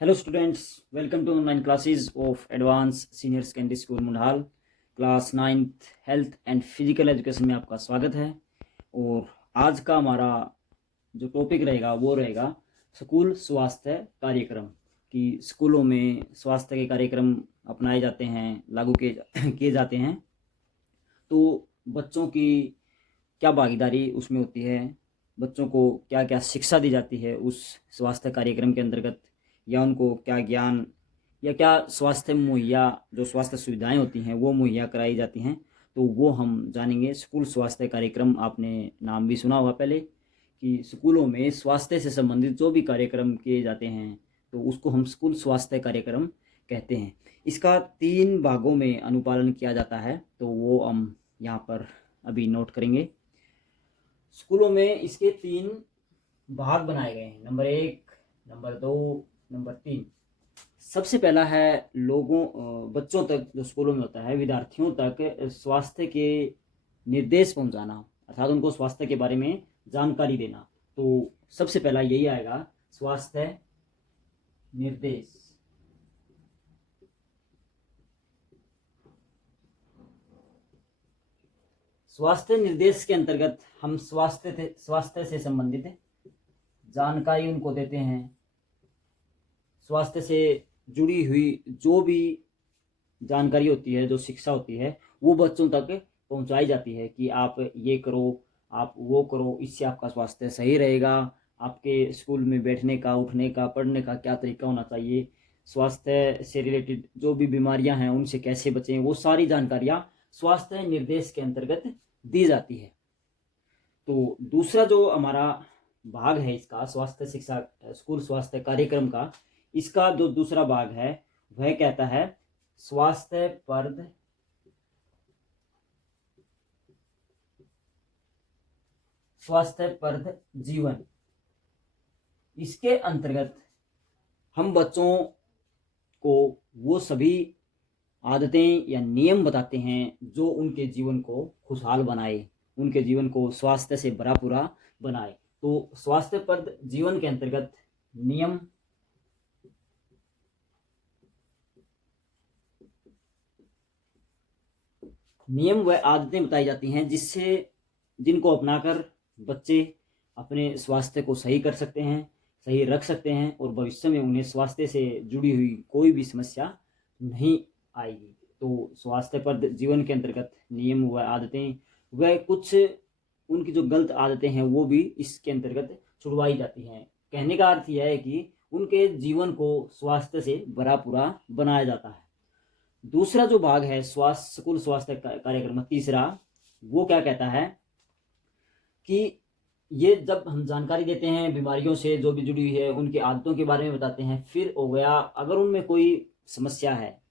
Hello students, welcome to online classes of Advanced Senior Secondary School मुंडाल class 9th health and physical education में आपका स्वागत है। और आज का हमारा जो टॉपिक रहेगा वो रहेगा स्कूल स्वास्थ्य कार्यक्रम। कि स्कूलों में स्वास्थ्य के कार्यक्रम अपनाए जाते हैं, लागू किए जाते हैं, तो बच्चों की क्या भागीदारी उसमें होती है, बच्चों को क्या क्या शिक्षा दी जाती है उस स्वास्थ्य कार्यक्रम के अंतर्गत, या उनको क्या ज्ञान या क्या स्वास्थ्य मुहैया जो स्वास्थ्य सुविधाएं होती हैं वो मुहैया कराई जाती हैं, तो वो हम जानेंगे। स्कूल स्वास्थ्य कार्यक्रम आपने नाम भी सुना होगा पहले, कि स्कूलों में स्वास्थ्य से संबंधित जो भी कार्यक्रम किए जाते हैं तो उसको हम स्कूल स्वास्थ्य कार्यक्रम कहते हैं। इसका 3 भागों में अनुपालन किया जाता है, तो वो हम यहाँ पर अभी नोट करेंगे। स्कूलों में इसके 3 भाग बनाए गए हैं, नंबर 1, नंबर 2, नंबर 3। सबसे पहला है बच्चों तक, जो स्कूलों में होता है, विद्यार्थियों तक स्वास्थ्य के निर्देश पहुंचाना, अर्थात उनको स्वास्थ्य के बारे में जानकारी देना। तो सबसे पहला यही आएगा, स्वास्थ्य निर्देश। स्वास्थ्य निर्देश के अंतर्गत हम स्वास्थ्य से संबंधित जानकारी उनको देते हैं। स्वास्थ्य से जुड़ी हुई जो भी जानकारी होती है, जो शिक्षा होती है, वो बच्चों तक पहुंचाई जाती है कि आप ये करो, आप वो करो, इससे आपका स्वास्थ्य सही रहेगा। आपके स्कूल में बैठने का, उठने का, पढ़ने का क्या तरीका होना चाहिए, स्वास्थ्य से रिलेटेड जो भी बीमारियां हैं उनसे कैसे बचें, वो सारी जानकारियां स्वास्थ्य निर्देश के अंतर्गत दी जाती है। तो दूसरा जो हमारा भाग है इसका, स्वास्थ्य शिक्षा स्कूल स्वास्थ्य कार्यक्रम का, इसका जो दूसरा भाग है वह कहता है स्वास्थ्यप्रद जीवन। इसके अंतर्गत हम बच्चों को वो सभी आदतें या नियम बताते हैं जो उनके जीवन को खुशहाल बनाए, उनके जीवन को स्वास्थ्य से भरापूरा बनाए। तो स्वास्थ्यप्रद जीवन के अंतर्गत नियम व आदतें बताई जाती हैं जिनको अपनाकर बच्चे अपने स्वास्थ्य को सही कर सकते हैं, सही रख सकते हैं, और भविष्य में उन्हें स्वास्थ्य से जुड़ी हुई कोई भी समस्या नहीं आएगी। तो स्वास्थ्यप्रद जीवन के अंतर्गत नियम व आदतें व कुछ उनकी जो गलत आदतें हैं वो भी इसके अंतर्गत छुड़वाई जाती हैं। कहने का अर्थ यह है कि उनके जीवन को स्वास्थ्य से भरापूरा बनाया जाता है। दूसरा जो भाग है स्कूल स्वास्थ्य कार्यक्रम तीसरा, वो क्या कहता है कि ये जब हम जानकारी देते हैं बीमारियों से जो भी जुड़ी हुई है, उनकी आदतों के बारे में बताते हैं, फिर हो गया अगर उनमें कोई समस्या है,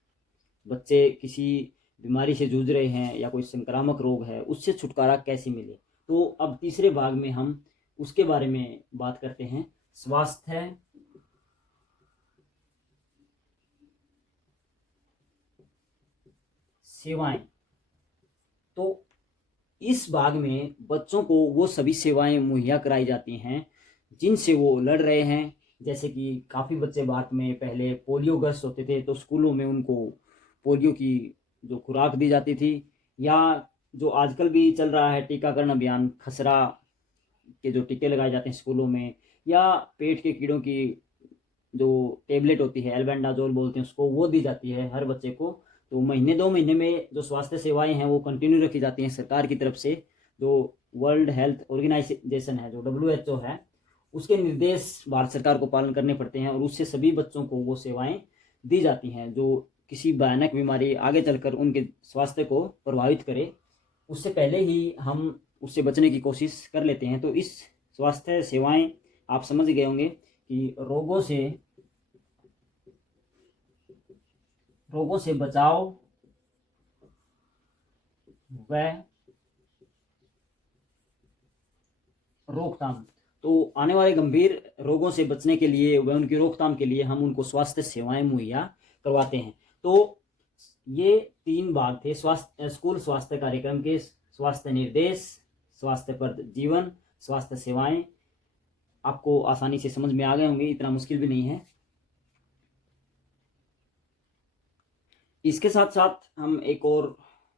बच्चे किसी बीमारी से जूझ रहे हैं या कोई संक्रामक रोग है, उससे छुटकारा कैसे मिले, तो अब तीसरे भाग में हम उसके बारे में बात करते हैं, स्वास्थ्य सेवाएं। तो इस भाग में बच्चों को वो सभी सेवाएं मुहैया कराई जाती हैं जिनसे वो लड़ रहे हैं। जैसे कि काफ़ी बच्चे भारत में पहले पोलियोग्रस्त होते थे, तो स्कूलों में उनको पोलियो की जो खुराक दी जाती थी, या जो आजकल भी चल रहा है टीकाकरण अभियान, खसरा के जो टीके लगाए जाते हैं स्कूलों में, या पेट के कीड़ों की जो टेबलेट होती है, एल्बेंडाजोल बोलते हैं उसको, वो दी जाती है हर बच्चे को। तो महीने 2 महीने में जो स्वास्थ्य सेवाएं हैं वो कंटिन्यू रखी जाती हैं सरकार की तरफ से। जो वर्ल्ड हेल्थ ऑर्गेनाइजेशन है, जो WHO है, उसके निर्देश भारत सरकार को पालन करने पड़ते हैं, और उससे सभी बच्चों को वो सेवाएं दी जाती हैं जो किसी भयानक बीमारी आगे चलकर उनके स्वास्थ्य को प्रभावित करे, उससे पहले ही हम उससे बचने की कोशिश कर लेते हैं। तो इस स्वास्थ्य सेवाएं आप समझ गए होंगे कि रोगों से बचाव व रोकथाम। तो आने वाले गंभीर रोगों से बचने के लिए व उनकी रोकथाम के लिए हम उनको स्वास्थ्य सेवाएं मुहैया करवाते हैं। तो ये 3 भाग थे स्कूल स्वास्थ्य कार्यक्रम के, स्वास्थ्य निर्देश, स्वास्थ्यप्रद जीवन, स्वास्थ्य सेवाएं। आपको आसानी से समझ में आ गए होंगे, इतना मुश्किल भी नहीं है। इसके साथ साथ हम एक और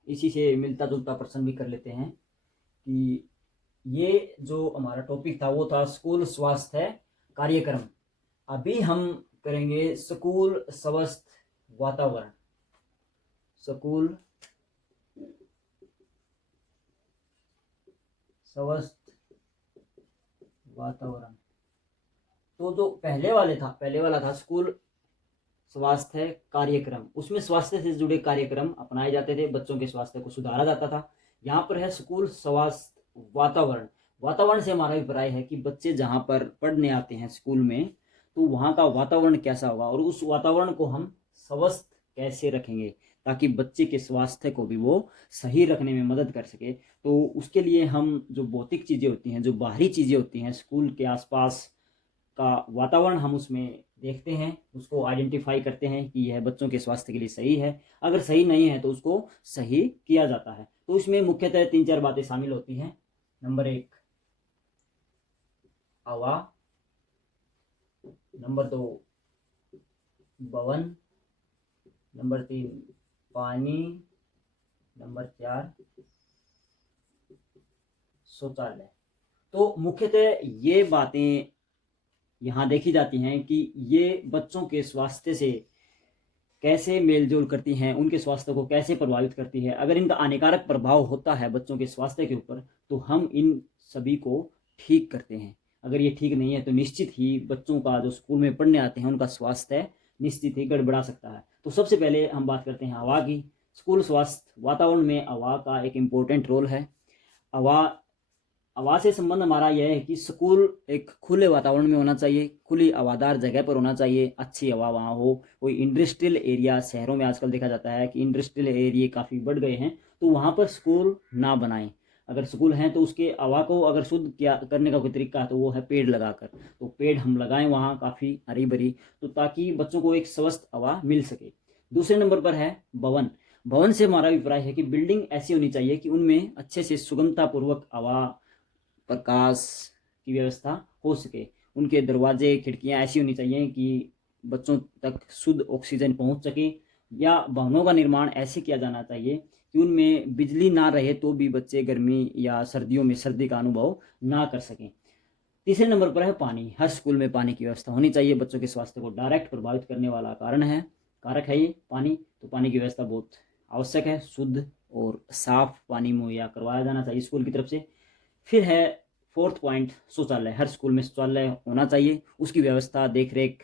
इसी से मिलता जुलता प्रश्न भी कर लेते हैं कि ये जो हमारा टॉपिक था वो था स्कूल स्वास्थ्य कार्यक्रम। अभी हम करेंगे स्कूल स्वस्थ वातावरण। स्कूल स्वस्थ वातावरण। तो जो पहले वाला था स्कूल स्वास्थ्य कार्यक्रम, उसमें स्वास्थ्य से जुड़े कार्यक्रम अपनाए जाते थे, बच्चों के स्वास्थ्य को सुधारा जाता था। यहाँ पर है स्कूल स्वास्थ्य वातावरण। वातावरण से हमारा अभिप्राय है कि बच्चे जहाँ पर पढ़ने आते हैं स्कूल में, तो वहाँ का वातावरण कैसा होगा और उस वातावरण को हम स्वस्थ कैसे रखेंगे ताकि बच्चे के स्वास्थ्य को भी वो सही रखने में मदद कर सके। तो उसके लिए हम जो भौतिक चीज़ें होती हैं, जो बाहरी चीज़ें होती हैं, स्कूल के आसपास का वातावरण हम उसमें देखते हैं, उसको आइडेंटिफाई करते हैं कि यह बच्चों के स्वास्थ्य के लिए सही है। अगर सही नहीं है तो उसको सही किया जाता है। तो इसमें मुख्यतः 3-4 बातें शामिल होती हैं। नंबर 1 हवा, नंबर 2 भवन, नंबर 3 पानी, नंबर 4 शौचालय। तो मुख्यतः ये बातें यहाँ देखी जाती हैं कि ये बच्चों के स्वास्थ्य से कैसे मेलजोल करती हैं, उनके स्वास्थ्य को कैसे प्रभावित करती है। अगर इनका हानिकारक प्रभाव होता है बच्चों के स्वास्थ्य के ऊपर तो हम इन सभी को ठीक करते हैं। अगर ये ठीक नहीं है तो निश्चित ही बच्चों का जो स्कूल में पढ़ने आते हैं उनका स्वास्थ्य निश्चित ही गड़बड़ा सकता है। तो सबसे पहले हम बात करते हैं हवा की। स्कूल स्वास्थ्य वातावरण में हवा का एक इम्पोर्टेंट रोल है। हवा से संबंध हमारा यह है कि स्कूल एक खुले वातावरण में होना चाहिए, खुली हवादार जगह पर होना चाहिए, अच्छी हवा वहाँ हो। कोई इंडस्ट्रियल एरिया, शहरों में आजकल देखा जाता है कि इंडस्ट्रियल एरिया काफ़ी बढ़ गए हैं, तो वहाँ पर स्कूल ना बनाएं। अगर स्कूल हैं तो उसके हवा को अगर शुद्ध किया करने का कोई तरीका है तो वो है पेड़ लगाकर। तो पेड़ हम लगाएं वहाँ काफ़ी हरी भरी, तो ताकि बच्चों को एक स्वस्थ हवा मिल सके। दूसरे नंबर पर है भवन। भवन से हमारा अभिप्राय है कि बिल्डिंग ऐसी होनी चाहिए कि उनमें अच्छे से सुगमतापूर्वक हवा, प्रकाश की व्यवस्था हो सके। उनके दरवाजे, खिड़कियां ऐसी होनी चाहिए कि बच्चों तक शुद्ध ऑक्सीजन पहुंच सके। या भवनों का निर्माण ऐसे किया जाना चाहिए कि उनमें बिजली ना रहे तो भी बच्चे गर्मी या सर्दियों में सर्दी का अनुभव ना कर सकें। तीसरे नंबर पर है पानी। हर स्कूल में पानी की व्यवस्था होनी चाहिए। बच्चों के स्वास्थ्य को डायरेक्ट प्रभावित करने वाला कारक है ये पानी। तो पानी की व्यवस्था बहुत आवश्यक है। शुद्ध और साफ पानी मुहैया करवाया जाना चाहिए स्कूल की तरफ से। फिर है 4th पॉइंट शौचालय। हर स्कूल में शौचालय होना चाहिए, उसकी व्यवस्था देख रेख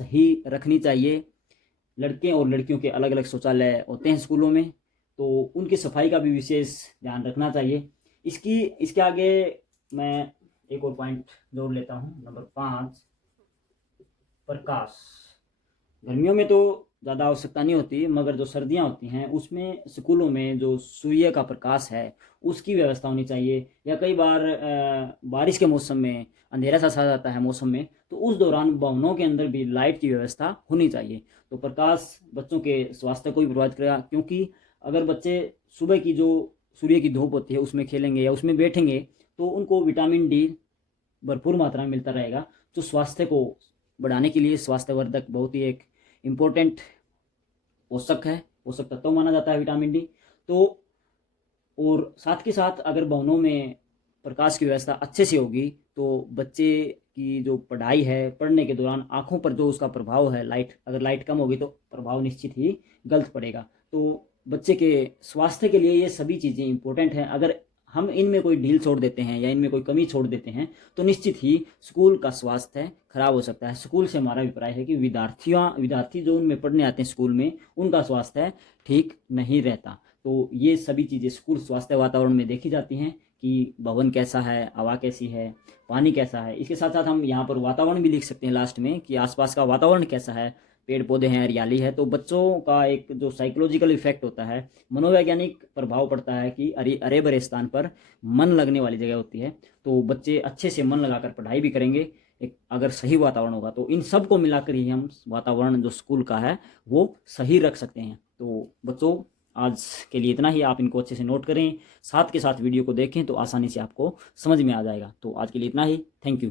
सही रखनी चाहिए। लड़के और लड़कियों के अलग अलग शौचालय होते हैं स्कूलों में, तो उनकी सफाई का भी विशेष ध्यान रखना चाहिए। इसके आगे मैं एक और पॉइंट जोड़ लेता हूँ। नंबर 5 प्रकाश। गर्मियों में तो ज़्यादा आवश्यकता नहीं होती, मगर जो सर्दियाँ होती हैं उसमें स्कूलों में जो सूर्य का प्रकाश है उसकी व्यवस्था होनी चाहिए। या कई बार बारिश के मौसम में अंधेरा सा जाता है मौसम में, तो उस दौरान भवनों के अंदर भी लाइट की व्यवस्था होनी चाहिए। तो प्रकाश बच्चों के स्वास्थ्य को भी प्रभावित करेगा, क्योंकि अगर बच्चे सुबह की जो सूर्य की धूप होती है उसमें खेलेंगे या उसमें बैठेंगे तो उनको विटामिन डी भरपूर मात्रा में मिलता रहेगा, जो स्वास्थ्य को बढ़ाने के लिए स्वास्थ्यवर्धक बहुत ही एक इम्पोर्टेंट पोषक तत्व माना जाता है विटामिन डी। तो और साथ के साथ अगर भवनों में प्रकाश की व्यवस्था अच्छे से होगी तो बच्चे की जो पढ़ाई है, पढ़ने के दौरान आंखों पर जो उसका प्रभाव है, अगर लाइट कम होगी तो प्रभाव निश्चित ही गलत पड़ेगा। तो बच्चे के स्वास्थ्य के लिए ये सभी चीज़ें इंपॉर्टेंट हैं। अगर हम इनमें कोई ढील छोड़ देते हैं या इनमें कोई कमी छोड़ देते हैं तो निश्चित ही स्कूल का स्वास्थ्य खराब हो सकता है। स्कूल से हमारा अभिप्राय है कि विद्यार्थी जो उनमें पढ़ने आते हैं स्कूल में, उनका स्वास्थ्य ठीक नहीं रहता। तो ये सभी चीज़ें स्कूल स्वास्थ्य वातावरण में देखी जाती हैं कि भवन कैसा है, हवा कैसी है, पानी कैसा है। इसके साथ साथ हम यहाँ पर वातावरण भी लिख सकते हैं लास्ट में कि आसपास का वातावरण कैसा है, पेड़ पौधे हैं, हरियाली है। तो बच्चों का एक जो साइकोलॉजिकल इफेक्ट होता है, मनोवैज्ञानिक प्रभाव पड़ता है कि हरे भरे स्थान पर मन लगने वाली जगह होती है, तो बच्चे अच्छे से मन लगाकर पढ़ाई भी करेंगे एक अगर सही वातावरण होगा। तो इन सब को मिलाकर ही हम वातावरण जो स्कूल का है वो सही रख सकते हैं। तो बच्चों आज के लिए इतना ही। आप इनको अच्छे से नोट करें, साथ के साथ वीडियो को देखें तो आसानी से आपको समझ में आ जाएगा। तो आज के लिए इतना ही। Thank you.